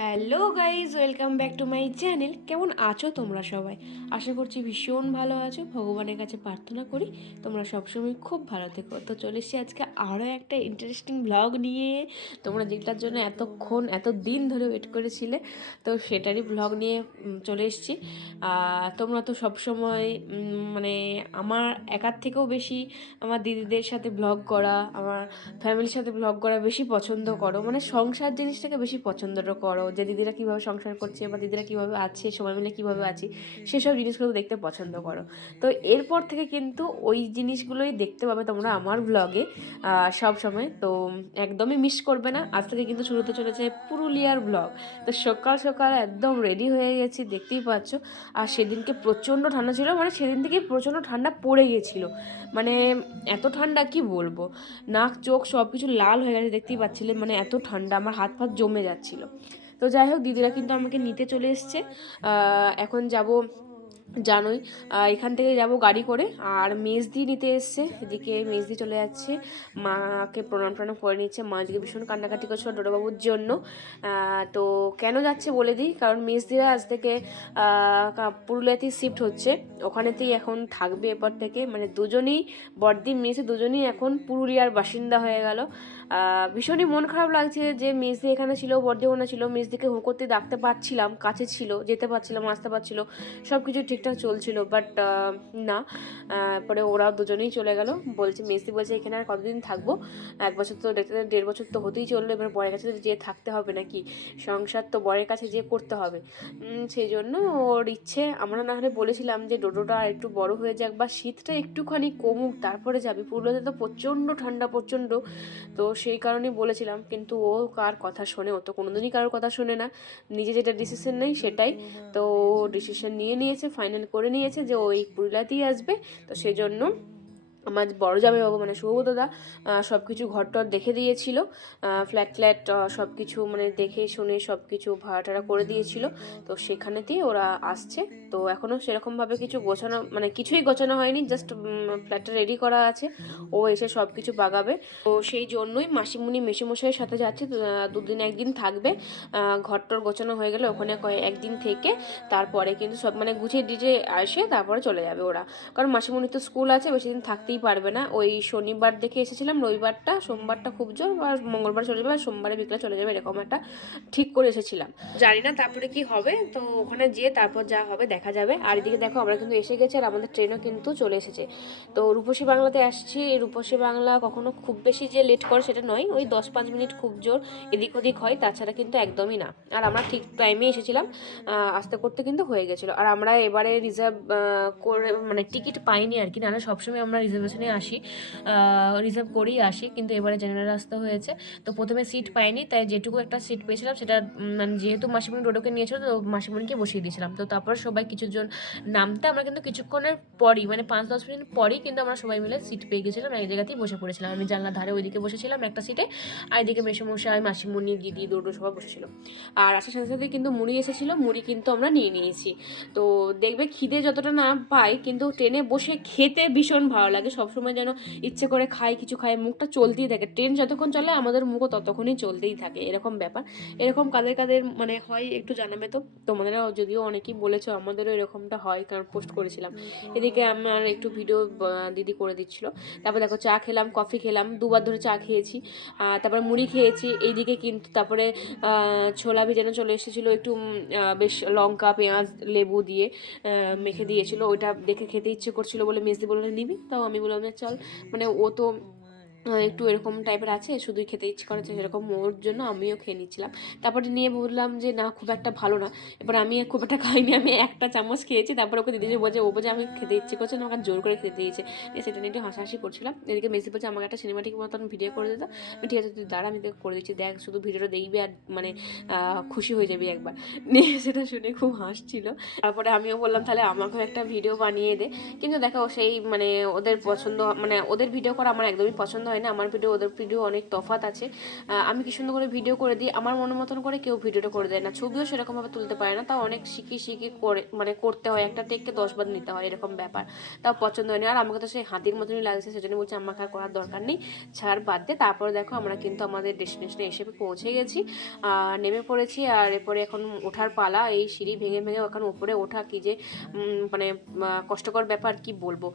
Hello guys, welcome back to my channel. কেমন আছো তোমরা সবাই? আশা করছি ভীষণ ভালো আছো। ভগবানের কাছে প্রার্থনা করি তোমরা সবসময় খুব ভালো থেকো। তো চলে এসেছি আজকে আরও একটা ইন্টারেস্টিং ব্লগ নিয়ে। তোমরা যেটার জন্য এত দিন ধরে ওয়েট করেছিলে, তো সেটারই ব্লগ নিয়ে চলে এসেছি। তোমরা তো সবসময় মানে আমার একার থেকেও বেশি আমার দিদিদের সাথে ব্লগ করা, আমার ফ্যামিলির সাথে ব্লগ করা বেশি পছন্দ করো, মানে সংসার জিনিসটাকে বেশি পছন্দটা করো, যে দিদিরা কীভাবে সংসার করছে বা দিদিরা কীভাবে আছে, সবাই মিলে কীভাবে আছি, সেসব জিনিসগুলো দেখতে পছন্দ করো। তো এরপর থেকে কিন্তু ওই জিনিসগুলোই দেখতে পাবে তোমরা আমার ব্লগে সব সময়। তো একদমই মিস করবে না। আজ থেকে কিন্তু শুরু হতে চলেছে পুরুলিয়ার ব্লগ। তো সকাল সকাল একদম রেডি হয়ে গেছি, দেখতেই পাচ্ছ। আর সেদিনকে প্রচণ্ড ঠান্ডা ছিল, মানে সেদিন থেকেই প্রচণ্ড ঠান্ডা পড়ে গেছিলো। মানে এত ঠান্ডা কি বলবো, নাক চোখ সব কিছু লাল হয়ে গেছে, দেখতেই পাচ্ছিলে। মানে এত ঠান্ডা, আমার হাত ফাত জমে যাচ্ছিল। তো যাই হোক, দিদিরা কিন্তু আমাকে নিতে চলে এসছে। এখন যাব, জানোই, এখান থেকে যাব গাড়ি করে। আর মেজদি নিতে এসছে, এদিকে মেজদি চলে যাচ্ছে, মাকে প্রণাম টনাম করে নিচ্ছে। মা এদিকে ভীষণ কান্নাকাটি করছিল ডোডোবাবুর জন্য। তো কেন যাচ্ছে বলে দিই, কারণ মেজদিরা আজ থেকে পুরুলিয়াতেই শিফট হচ্ছে, ওখানেতেই এখন থাকবে এরপর থেকে। মানে দুজনেই, বড়দি মেজদি দুজনেই এখন পুরুলিয়ার বাসিন্দা হয়ে গেল। ভীষণই মন খারাপ লাগছে যে মেজদি এখানে ছিল, বড়দি ওখানে ছিল। মেজদিকে হুঁ করতে ডাকতে পারছিলাম, কাছে ছিল, যেতে পারছিলাম, আসতে পারছিল, সব কিছু ঠিকঠাক চলছিল। বাট না, পরে ওরা দুজনেই চলে গেল। বলছে, মেসি বলছে এখানে আর কতদিন থাকবো, 1 বছর তো দেখতে 1.5 বছর তো হতেই চললো, এবার বরের কাছে যেয়ে থাকতে হবে নাকি, সংসার তো বরের কাছে যেয়ে করতে হবে। সেই জন্য ওর ইচ্ছে। আমরা না হলে বলেছিলাম যে ডোডোটা আর একটু বড় হয়ে যাক বা শীতটা একটুখানি কমুক, তারপরে যাবি। পুরুলিয়াতে তো প্রচণ্ড ঠান্ডা, প্রচণ্ড। তো সেই কারণেই বলেছিলাম, কিন্তু ও কার কথা শোনে? ও তো কোনোদিনই কারোর কথা শোনে না, নিজে যেটা ডিসিশন নেই সেটাই। তো ডিসিশন নিয়েছে, ফাইনাল করে নিয়েছে যে ওই পুরুলিয়াতেই আসবে। তো সেই জন্য আমার বড় জামাইবাবু মানে শুভদাদা সব কিছু ঘরটর দেখে দিয়েছিল, ফ্ল্যাট সব কিছু মানে দেখে শুনে সব কিছু ভাড়া টাড়া করে দিয়েছিল। তো সেখানেতেই ওরা আসছে। তো এখনও সেরকমভাবে কিছু গোছানো, মানে কিছুই গোছানো হয়নি, জাস্ট ফ্ল্যাটটা রেডি করা আছে, ও এসে সব কিছু বাগাবে। তো সেই জন্যই মাসিমুনি মেসোমশাইয়ের সাথে যাচ্ছে, 2 দিন 1 দিন থাকবে। ঘরটর গোছানো হয়ে গেলে ওখানে একদিন থেকে তারপরে কিন্তু সব মানে গুছিয়ে ডিজে আসে, তারপরে চলে যাবে ওরা। কারণ মাসিমণির তো স্কুল আছে, বেশি দিন থাকতেই পারবে না। ওই শনিবার দেখে এসেছিলাম, রবিবারটা, সোমবারটা খুব জোর, আর মঙ্গলবার চলে যাবে, আর সোমবারে বিকেলে চলে যাবে, এরকম একটা ঠিক করে এসেছিলাম। জানি না তারপরে কি হবে, তো ওখানে যেয়ে তারপর যা হবে দেখা যাবে। আর এদিকে দেখো, আমরা কিন্তু এসে গেছি, আর আমাদের ট্রেনও কিন্তু চলে এসেছে। তো রূপসী বাংলাতে আসছি। রূপসী বাংলা কখনো খুব বেশি যে লেট করে সেটা নয়, ওই 10-5 মিনিট খুব জোর এদিক ওদিক হয়, তাছাড়া কিন্তু একদমই না। আর আমরা ঠিক টাইমে এসেছিলাম, আসতে করতে কিন্তু হয়ে গেছিলো। আর আমরা এবারে রিজার্ভ করে, মানে টিকিট পাইনি আর কি, নাহলে সবসময় আমরা রিজার্ভেশনে আসি, রিজার্ভ করেই আসি, কিন্তু এবারে জেনারেল আসতে হয়েছে। তো প্রথমে সিট পাইনি, তাই যেটুকু একটা সিট পেয়েছিলাম সেটা মানে যেহেতু মাসিমণি ডোডোকে নিয়েছিল, তো মাসিমণিকে বসিয়ে দিয়েছিলাম। তো তারপর সবাই কিছুজন নামতে আমরা কিন্তু কিছুক্ষণের পরই, মানে 5-10 মিনিট পরই কিন্তু আমরা সবাই মিলে সিট পেয়ে গেছিলাম, এক জায়গাতেই বসে পড়েছিলাম। আমি জানলার ধারে ওইদিকে বসেছিলাম একটা সিটে, আর এদিকে মেসোমশাই, মাসিমণি, দিদি, ডোডো সবাই বসেছিল। আর আসার সাথে সাথে কিন্তু মুড়ি এসেছিলো, মুড়ি কিন্তু আমরা নিয়ে নিয়েছি। তো দেখবে খিদে যতটা না পাই, কিন্তু ট্রেনে বসে খেতে ভীষণ ভালো লাগে। সবসময় যেন ইচ্ছে করে খাই, কিছু খাই, মুখটা চলতেই থাকে। ট্রেন যতক্ষণ চলে আমাদের মুখও ততক্ষণই চলতেই থাকে, এরকম ব্যাপার। এরকম কাদের কাদের মানে হয় একটু জানাবে তো। তোমাদেরও যদিও অনেকেই বলেছো, আমাদেরও এরকমটা হয়, কারণ পোস্ট করেছিলাম। এদিকে আমার একটু ভিডিও দিদি করে দিচ্ছিলো। তারপর দেখো চা খেলাম, কফি খেলাম, 2বার ধরে চা খেয়েছি, তারপরে মুড়ি খেয়েছি। এইদিকে কিন্তু তারপরে ছোলা ভেজানো চলে এসেছিলো, একটু বেশ লঙ্কা, পেঁয়াজ, লেবু দিয়ে মেখে দিয়েছিল। ওইটা দেখে খেতে ইচ্ছে করছিল বলে মেজদি বললে নিবি, তাও আমি বললাম যে চল। মানে ও তো একটু এরকম টাইপের আছে, শুধুই খেতে ইচ্ছে করেছে, সেরকম ওর জন্য আমিও খেয়ে নিচ্ছিলাম। তারপরে নিয়ে বললাম যে না, খুব একটা ভালো না। এবার আমি খুব একটা খাইনি, আমি একটা চামচ খেয়েছি। তারপরে ওকে দিদি যে বলছে, ও বলছে আমি খেতে ইচ্ছে করছে না, আমাকে জোর করে খেতে দিয়েছে। সেটা নিয়ে একটু হাসাহাসি করছিলাম। এদিকে মেসি বলছে আমাকে একটা সিনেমাটিক মতন ভিডিও করে দিত। আমি ঠিক আছে তুই দাঁড়া, আমি তোকে করে দিচ্ছি, দেখ, শুধু ভিডিওটা দেখবি আর মানে খুশি হয়ে যাবি একবার। নিয়ে সেটা শুনে খুব হাসছিল। তারপরে আমিও বললাম তাহলে আমাকেও একটা ভিডিও বানিয়ে দে। কিন্তু দেখো সেই মানে ওদের পছন্দ, মানে ওদের ভিডিও করা আমার একদমই পছন্দ হয় হয় না, আমার ভিডিও ওদের ভিডিও অনেক তফাৎ আছে। আমি কি সুন্দর করে ভিডিও করে দিই, আমার মনের মতন করে কেউ ভিডিওটা করে দেয় না, ছবিও সেরকমভাবে তুলতে পারে না, তাও অনেক শিখে করে মানে করতে হয়, একটা টেককে 10 বার নিতে হয়, এরকম ব্যাপার। তাও পছন্দ হয়নি, আর আমাকে তো সেই হাতির মতনই লাগছে, সেজন্য বলছি আমাকে আর করার দরকার নেই, ছাড় বাদ দে। তারপরে দেখো আমরা কিন্তু আমাদের ডেস্টিনেশনে এসে পৌঁছে গেছি, নেমে পড়েছি। আর এরপরে এখন ওঠার পালা, এই সিঁড়ি ভেঙে ভেঙে ওখানে উপরে ওঠা কি যে মানে কষ্টকর ব্যাপার, কি বলবো,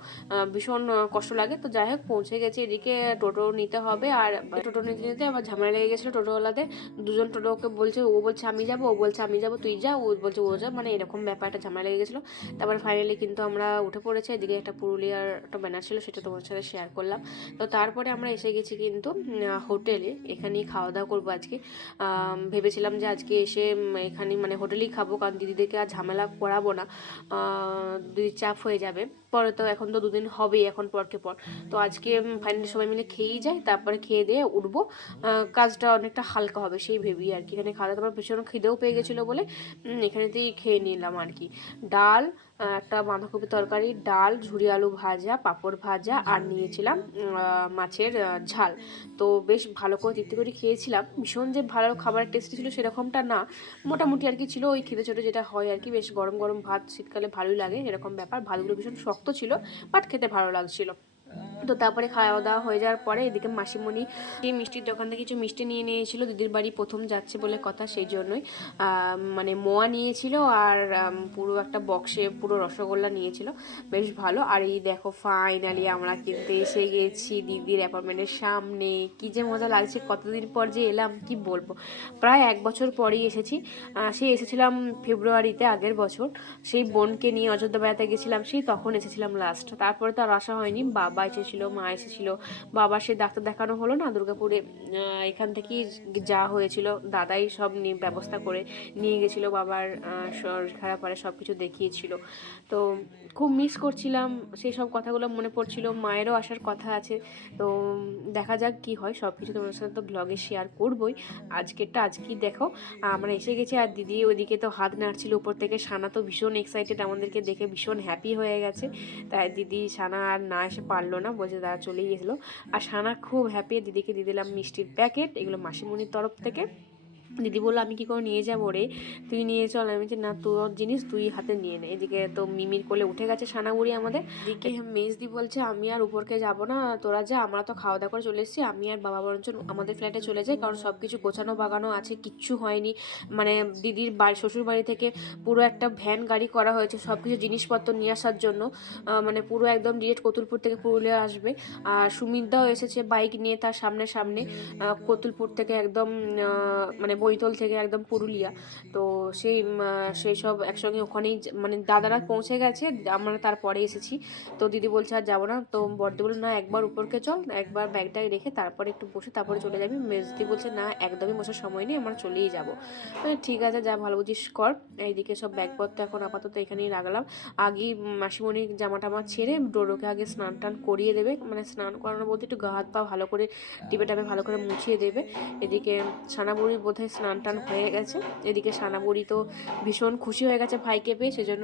ভীষণ কষ্ট লাগে। তো যাই হোক পৌঁছে গেছি, এদিকে টোটো নিতে হবে, আর টোটো নিতে নিতে আবার ঝামেলা লেগে গেছিলো টোটোওয়ালাদের, দুজন টোটোকে বলছে, ও বলছে আমি যাবো, ও বলছে আমি যাবো, তুই যা, ও বলছে ও যা, মানে এরকম ব্যাপার, একটা ঝামেলা লেগে গেছিলো। তারপরে ফাইনালি কিন্তু আমরা উঠে পড়েছি। এদিকে একটা পুরুলিয়ার একটা ব্যানার ছিল, সেটা তোমার সাথে শেয়ার করলাম। তো তারপরে আমরা এসে গেছি কিন্তু হোটেলে, এখানেই খাওয়া দাওয়া করবো আজকে। ভেবেছিলাম যে আজকে এসে এখানে মানে হোটেলেই খাবো, কারণ দিদিদেরকে আর ঝামেলা করাবো না, দিদির চাপ হয়ে যাবে পরে, তো এখন তো দুদিন হবেই এখন পরকে পর। তো আজকে ফাইনালি সবাই মিলে খেয়েই যাই, তারপরে খেয়ে দিয়ে উঠবো, কাজটা অনেকটা হালকা হবে সেই ভেবেই আর কি। এখানে খাওয়া দাওয়া ভীষণ খিদেও পেয়ে গেছিলো বলে এখানেতেই খেয়ে নিলাম আর কি। ডাল, একটা বাঁধাকপি তরকারি, ডাল, ঝুরি আলু ভাজা, পাঁপড় ভাজা, আর নিয়েছিলাম মাছের ঝাল। তো বেশ ভালো করে তৃপ্তি করে খেয়েছিলাম। ভীষণ যে ভালো খাবারের টেস্টি ছিল সেরকমটা না, মোটামুটি আর কি ছিল, ওই খিদে ছোটো যেটা হয় আর কি। বেশ গরম গরম ভাত শীতকালে ভালোই লাগে এরকম ব্যাপার। ভাতগুলো ভীষণ শক্ত ছিল, বাট খেতে ভালো লাগছিল। তো তারপরে খাওয়া দাওয়া হয়ে যাওয়ার পরে এদিকে মাসিমণি এই মিষ্টির দোকান থেকে কিছু মিষ্টি নিয়ে নিয়েছিল, দিদির বাড়ি প্রথম যাচ্ছে বলে কথা, সেই জন্যই মানে মোয়া নিয়েছিল, আর পুরো একটা বক্সে পুরো রসগোল্লা নিয়েছিল, বেশ ভালো। আর এই দেখো ফাইনালি আমরা কিন্তু এসে গেছি দিদির অ্যাপার্টমেন্টের সামনে, কি যে মজা লাগছে, কতদিন পর যে এলাম কি বলবো, প্রায় 1 বছর পরেই এসেছি। সেই এসেছিলাম ফেব্রুয়ারিতে আগের বছর, সেই বোনকে নিয়ে অযোধ্যা বেড়াতে গেছিলাম, সেই তখন এসেছিলাম লাস্ট। তারপরে তো আর আসা হয়নি, বাবা এসেছিলো, মা এসেছিলো, বাবা সে ডাক্তার দেখানো হলো না দুর্গাপুরে, এখান থেকেই যা হয়েছিল দাদাই সব ব্যবস্থা করে নিয়ে গেছিলো, বাবার শরীর খারাপ হলে সব কিছু দেখিয়েছিল। তো খুব মিস করছিলাম, সেই সব কথাগুলো মনে পড়ছিল, মায়েরও আসার কথা আছে। তো দেখা যাক কি হয়, সব কিছু তোমার সাথে তো ব্লগে শেয়ার করবোই। আজকেরটা আজকেই দেখো আমরা এসে গেছি, আর দিদি ওইদিকে তো হাত নাড়ছিল উপর থেকে। সানা তো ভীষণ এক্সাইটেড, আমাদেরকে দেখে ভীষণ হ্যাপি হয়ে গেছে, তাই দিদি সানা আর না এসে পারলো না, বলছে তারা চলেই গেছিলো। আর সানা খুব হ্যাপি, দিদিকে দিয়ে দিলাম মিষ্টির প্যাকেট, এগুলো মাসিমণির তরফ থেকে। দিদি বললো আমি কি করে নিয়ে যাবো রে, তুই নিয়ে চল। আমি বলছি না, তোর জিনিস তুই হাতে নিয়ে নে। এদিকে তো মিমির কোলে উঠে গেছে সানাগুড়ি আমাদের। এদিকে মেজদি বলছে আমি আর উপরকে যাবো না, তোরা যা, আমরা তো খাওয়া দাওয়া করে চলে এসেছি, আমি আর বাবা বরঞ্চ আমাদের ফ্ল্যাটে চলে যাই, কারণ সব কিছু গোছানো বাগানো আছে, কিচ্ছু হয়নি। মানে দিদির বাড়ি শ্বশুর বাড়ি থেকে পুরো একটা ভ্যান গাড়ি করা হয়েছে সব কিছু জিনিসপত্র নিয়ে আসার জন্য, মানে পুরো একদম ডিরেক্ট কতুলপুর থেকে পুরুলিয়া আসবে। আর সুমিতদাও এসেছে বাইক নিয়ে তার সামনে সামনে, কতুলপুর থেকে একদম মানে বৈতল থেকে একদম পুরুলিয়া। তো সেই সব একসঙ্গে ওখানেই মানে দাদারা পৌঁছে গেছে, আমরা তারপরে এসেছি। তো দিদি বলছে আর যাবো না, তো বড়দি বলল না একবার উপরকে চল, একবার ব্যাগটাই রেখে তারপরে একটু বসে তারপরে চলে যাবি। মেজদি বলছে না একদমই বসার সময় নেই, আমরা চলেই যাবো। ঠিক আছে যা ভালো বুঝিস কর। এইদিকে সব ব্যাগপত্র এখন আপাতত এখানেই রাখলাম। আগেই মাসিমণির জামা টামা ছেড়ে ডোরোকে আগে স্নান টান করিয়ে দেবে, মানে স্নান করানো বলতে একটু গা হাত পা ভালো করে টিপে টাপে ভালো করে মুছিয়ে দেবে। এদিকে সানাবুড়ির বোধহয় স্নান টান হয়ে গেছে। এদিকে সানাবুড়ি তো ভীষণ খুশি হয়ে গেছে ভাইকে পেয়ে, সেজন্য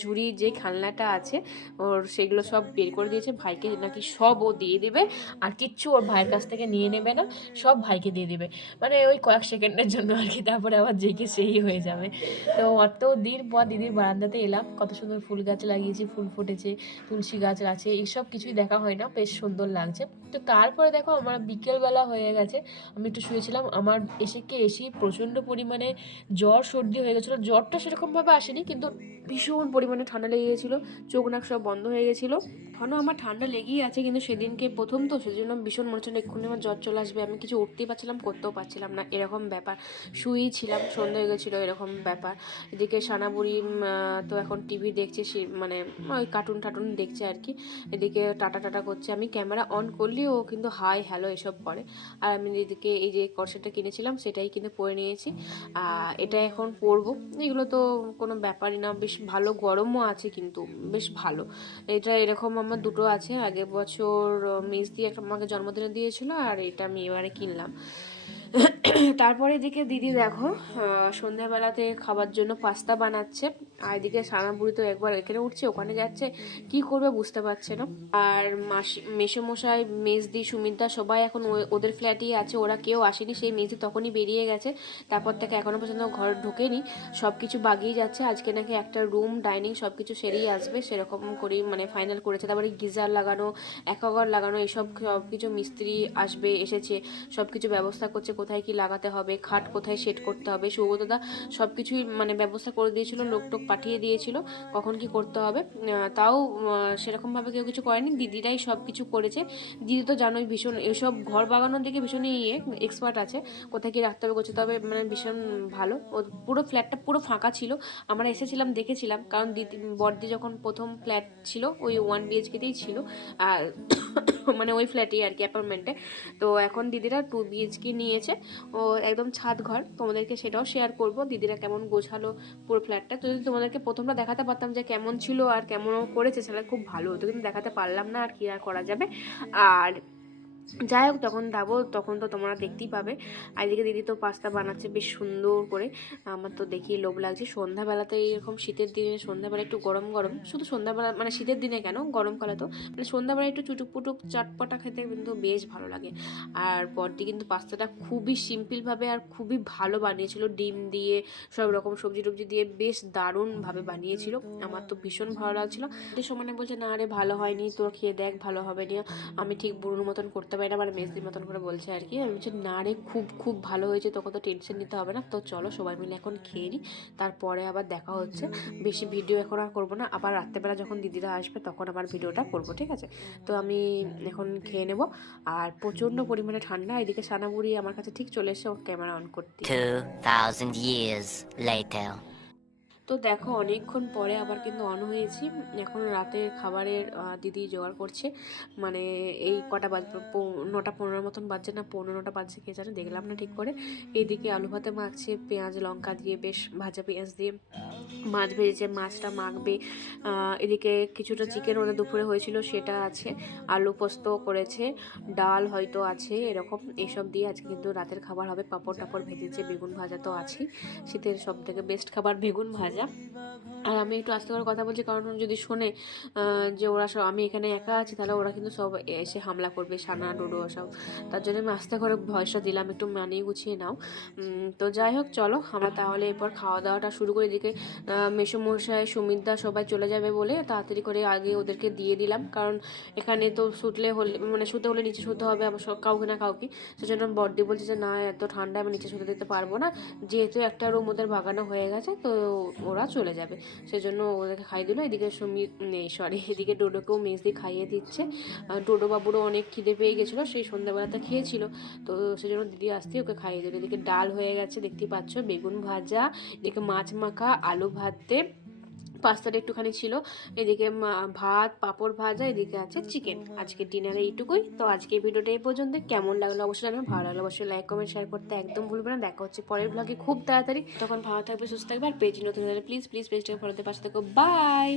ঝুড়ি যে খেলনাটা আছে ওর সেগুলো সব বের করে দিয়েছে, ভাইকে নাকি সব ও দিয়ে দেবে, আর কিচ্ছু ওর ভাইয়ের কাছ থেকে নিয়ে নেবে না, সব ভাইকে দিয়ে দেবে, মানে ওই কয়েক সেকেন্ডের জন্য আর কি, তারপরে আবার জেগে সেই হয়ে যাবে। তো অত দিন পর দিদির বারান্দাতে এলাম, কত সুন্দর ফুল গাছ লাগিয়েছি, ফুল ফুটেছে, তুলসী গাছ আছে, এইসব কিছুই দেখা হয় না, বেশ সুন্দর লাগছে। তো তারপরে দেখো আমার বিকেলবেলা হয়ে গেছে, আমি একটু শুয়েছিলাম, আমার এসেই প্রচণ্ড পরিমাণে জ্বর সর্দি হয়ে গেছিলো। জ্বরটা সেরকমভাবে আসেনি, কিন্তু ভীষণ পরিমাণে ঠান্ডা লেগে গেছিলো, চোখ নাক সব বন্ধ হয়ে গেছিলো। এখনও আমার ঠান্ডা লেগেই আছে, কিন্তু সেদিনকে প্রথম তো সেজন্য ভীষণ মনে হচ্ছিল এক্ষুনি আমার জ্বর চলে আসবে, আমি কিছু উঠতেই পারছিলাম করতেও পারছিলাম না, এরকম ব্যাপার। শুয়েই ছিলাম, সন্ধ্যা হয়ে গেছিলো, এরকম ব্যাপার। এদিকে সানাবুড়ি তো এখন টিভি দেখছে, সে মানে ওই কার্টুন টাটুন দেখছে আর কি। এদিকে টাটা টাটা করছে, আমি ক্যামেরা অন করলেই ও কিন্তু হাই হ্যালো এসব করে। আর আমি এদিকে এই যে কর্সেটটা কিনেছিলাম সেটাই কিন্তু পরে নিয়েছি, এটা এখন পরবো। এগুলো তো কোনো ব্যাপারই না, বেশ ভালো, গরমও আছে কিন্তু বেশ ভালো। এটা এরকম আমার দুটো আছে, আগের বছর মেজদি একটা আমাকে জন্মদিনে দিয়েছিল, আর এটা আমি এবারে কিনলাম। তারপরে এদিকে দিদি দেখো সন্ধ্যাবেলাতে খাবার জন্য পাস্তা বানাচ্ছে, আর এদিকে সানাবুড়ি তো একবার এখানে উঠছে ওখানে যাচ্ছে, কি করবে বুঝতে পারছে না। আর মেসোমশাই, মেজদি, সুমিত্রা সবাই এখন ওদের ফ্ল্যাটেই আছে, ওরা কেউ আসেনি। সেই মেজদি তখনই বেরিয়ে গেছে, তারপর থেকে এখনো পর্যন্ত ঘর ঢোকেনি। সব কিছু বাগিয়ে যাচ্ছে, আজকে নাকি একটা রুম ডাইনিং সব কিছু সেরেই আসবে সেরকম করেই মানে ফাইনাল করেছে। তারপরে গিজার লাগানো, অ্যাকোয়াগার্ড লাগানো, এসব সব কিছু মিস্ত্রি আসবে, এসেছে, সব কিছু ব্যবস্থা করছে, কোথায় কি লাগাতে হবে, খাট কোথায় সেট করতে হবে। সৌগতদা সব কিছুই মানে ব্যবস্থা করে দিয়েছিল, লোক টোক পাঠিয়ে দিয়েছিল কখন কি করতে হবে। তাও সেরকমভাবে কেউ কিছু করেনি, দিদিরাই সব কিছু করেছে। দিদি তো জানোই ভীষণ এসব ঘর বাগানোর দিকে ভীষণই এক্সপার্ট আছে, কোথায় কি রাখতে হবে করতে হবে, মানে ভীষণ ভালো। ও পুরো ফ্ল্যাটটা পুরো ফাঁকা ছিল, আমরা এসেছিলাম দেখেছিলাম, কারণ দিদি বড়দি যখন প্রথম ফ্ল্যাট ছিল ওই 1 BHKতেই ছিল, আর মানে ওই ফ্ল্যাটেই আর কি, অ্যাপার্টমেন্টে। তো এখন দিদিরা 2 BHK নিয়েছে, ও একদম ছাদ ঘর, তোমাদেরকে সেটাও শেয়ার করব দিদিরা কেমন গোছালো পুরো ফ্ল্যাটটা। তো যদি তোমাদেরকে প্রথমটা দেখাতে পারতাম যে কেমন ছিল আর কেমন করেছে সেটা খুব ভালো হতো, কিন্তু দেখাতে পারলাম না, আর কি আর করা যাবে। আর যাই হোক, তখন যাবো তখন তো তোমরা দেখতেই পাবে। আর এদিকে দিদি তো পাস্তা বানাচ্ছে বেশ সুন্দর করে, আমার তো দেখি লোভ লাগছে। সন্ধ্যাবেলাতে এরকম শীতের দিনে সন্ধ্যাবেলা একটু গরম গরম, শুধু সন্ধ্যাবেলা মানে শীতের দিনে কেন, গরমকালে তো মানে সন্ধ্যাবেলা একটু চুটুক পুটুক চটপটা খেতে কিন্তু বেশ ভালো লাগে। আর বড়দি কিন্তু পাস্তাটা খুবই সিম্পলভাবে আর খুবই ভালো বানিয়েছিল, ডিম দিয়ে সব রকম সবজি টবজি দিয়ে বেশ দারুণভাবে বানিয়েছিল, আমার তো ভীষণ ভালো লাগছিলো। সমানে বলছে না রে ভালো হয়নি, তোর খেয়ে দেখ ভালো হবে না, আমি ঠিক বুড়োর মতন করতে পারি না, মানে মেজদির মতন করে বলছে আর কি। আমি বলছি না রে খুব খুব ভালো হয়েছে, তোকে তো টেনশন নিতে হবে না। তো চলো সবাই মিলে এখন খেয়ে নিই, তারপরে আবার দেখা হচ্ছে। বেশি ভিডিও এখন আর করবো না, আবার রাত্রেবেলা যখন দিদিরা আসবে তখন আবার ভিডিওটা করবো, ঠিক আছে? তো আমি এখন খেয়ে নেবো। আর প্রচণ্ড পরিমাণে ঠান্ডা, এদিকে সানাবুড়ি আমার কাছে ঠিক চলে এসে ও ক্যামেরা অন করতে। 2000 years later. তো দেখো অনেকক্ষণ পরে আবার কিন্তু অন হয়েছি, এখন রাতের খাবারের দিদি জোগাড় করছে। মানে এই কটা বাজবে, 9টা 15 মতন বাজছে, না 15টা বাজছে কে জানে, দেখলাম না ঠিক করে। এইদিকে আলু ভাতে মাখছে পেঁয়াজ লঙ্কা দিয়ে, বেশ ভাজা পেঁয়াজ দিয়ে। মাছ ভেজেছে, মাছটা মাখবে। এদিকে কিছুটা চিকেন ওদের দুপুরে হয়েছিল সেটা আছে, আলু পোস্ত করেছে, ডাল হয়তো আছে, এরকম এসব দিয়ে আজকে কিন্তু রাতের খাবার হবে। পাঁপড় টাপড় ভেজেছে, বেগুন ভাজা তো আছেই, শীতের সব থেকে বেস্ট খাবার বেগুন ভাজা। আর আমি একটু আস্তে করে কথা বলছি, কারণ যদি শোনে যে ওরা সব আমি এখানে একা আছি, তাহলে ওরা কিন্তু সব এসে হামলা করবে, সানা ডোডো সব। তার জন্য আমি আস্তে করে ভয়েসটা দিলাম, একটু মানিয়ে গুছিয়ে নাও। তো যাই হোক চলো আমরা তাহলে এরপর খাওয়া দাওয়াটা শুরু করে। এদিকে মেসোমশাই সুমিতদা সবাই চলে যাবে বলে তাড়াতাড়ি করে আগে ওদেরকে দিয়ে দিলাম, কারণ এখানে তো শুতে হলে নিচে শুতে হবে আবার কাউকে না কাউকে। সেজন্য বড়দি বলছে যে না এত ঠান্ডা আমি নিচে শুতে দিতে পারবো না, যেহেতু একটা রুম ওদের ভাগানো হয়ে গেছে তো ওরা চলে যাবে, সেজন্য ওদেরকে খাইয়ে দিল। এদিকে এদিকে ডোডোকেও মেজদি খাইয়ে দিচ্ছে। ডোডো বাবুরও অনেক খিদে পেয়ে গেছিলো, সেই সন্ধ্যাবেলাতে খেয়েছিল, তো সেজন্য দিদি আসতে ওকে খাইয়ে দিল। এদিকে ডাল হয়ে গেছে দেখতেই পাচ্ছ, বেগুন ভাজা, এদিকে মাছ মাখা, আলু ভাতে, পাস্তাটা একটুখানি ছিল, এদিকে ভাত পাঁপড় ভাজা, এদিকে আছে চিকেন। আজকে ডিনারে এইটুকুই। তো আজকে ভিডিওটা এই পর্যন্ত, কেমন লাগলো অবশ্যই জানাবে, ভালো লাগলো অবশ্যই লাইক কমেন্ট শেয়ার করতে একদম ভুলবে না। দেখা হচ্ছে পরের ব্লগে খুব তাড়াতাড়ি, তখন ভালো থাকবে সুস্থ থাকবে। আর পেজ নতুন হলে প্লিজ প্লিজ পেজটাকে ফলোতে পাশে থাকো। বাই।